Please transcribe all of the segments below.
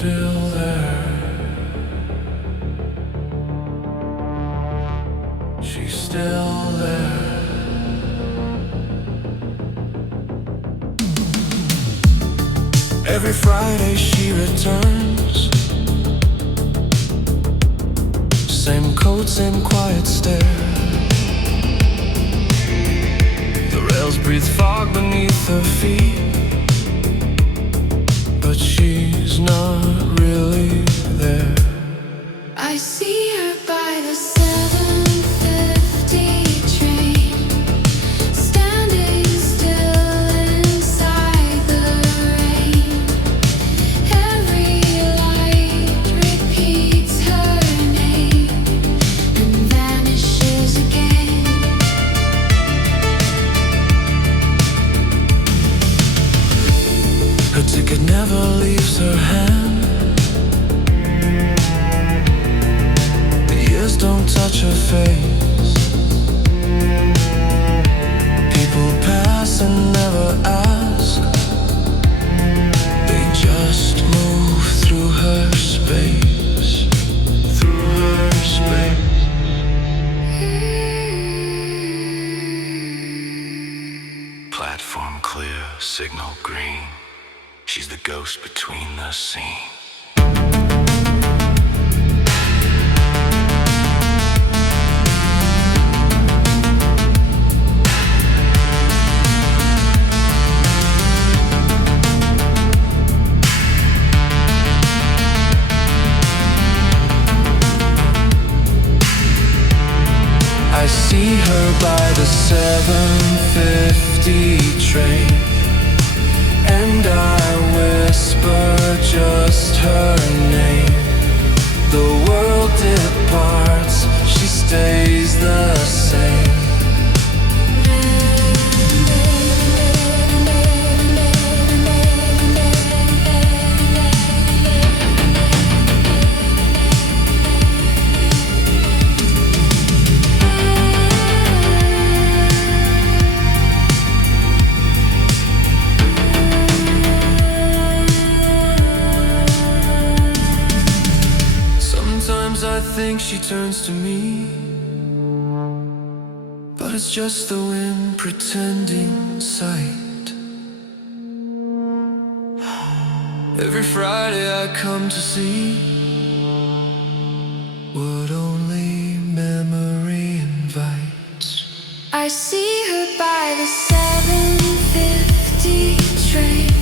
still there. She's still there. Every Friday she returns. Same coat, same quiet stare. The rails breathe fog beneath her feet, but she's not really there. I see her by the 7:50 train, standing still inside the rain. Every light repeats her name and vanishes again. Her ticket never leaves her hand. The years don't touch her face. People pass and never ask. They just move through her space. Through her space. Platform clear, signal green. She's the ghost between the scenes. I see her by the 7:50 train, and I whisper just her name. The world departs, she stays the same. Sometimes I think she turns to me, but it's just the wind pretending sight. Every Friday I come to see what only memory invites. I see her by the 7:50 train,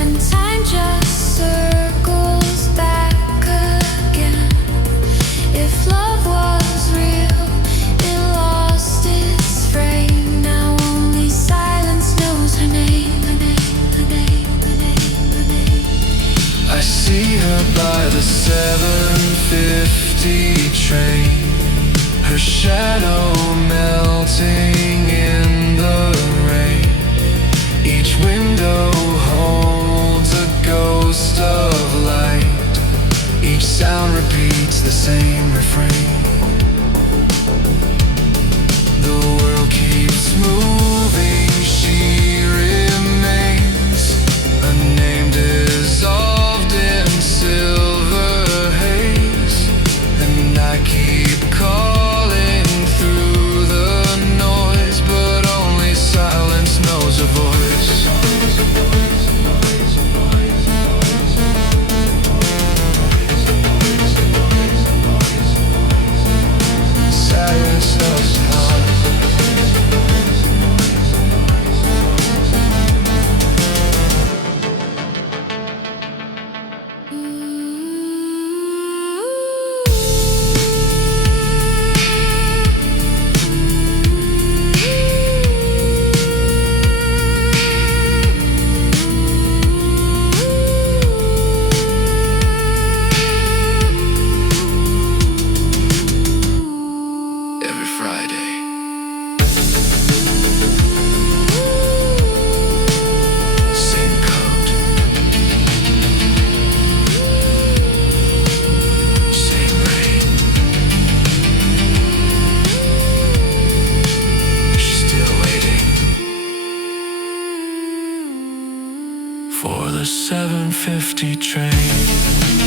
and time just circles back again. If love was real, it lost its frame. Now only silence knows her name. I see her by the 7:50 train, her shadow melting in the rain. Each window holds a ghost of light. Each sound repeats the same refrain. The world keeps moving, she remains, a name dissolved in silver haze. And I keep calling through the noise, but only silence knows a voice. Silence knows how. 7:50 train.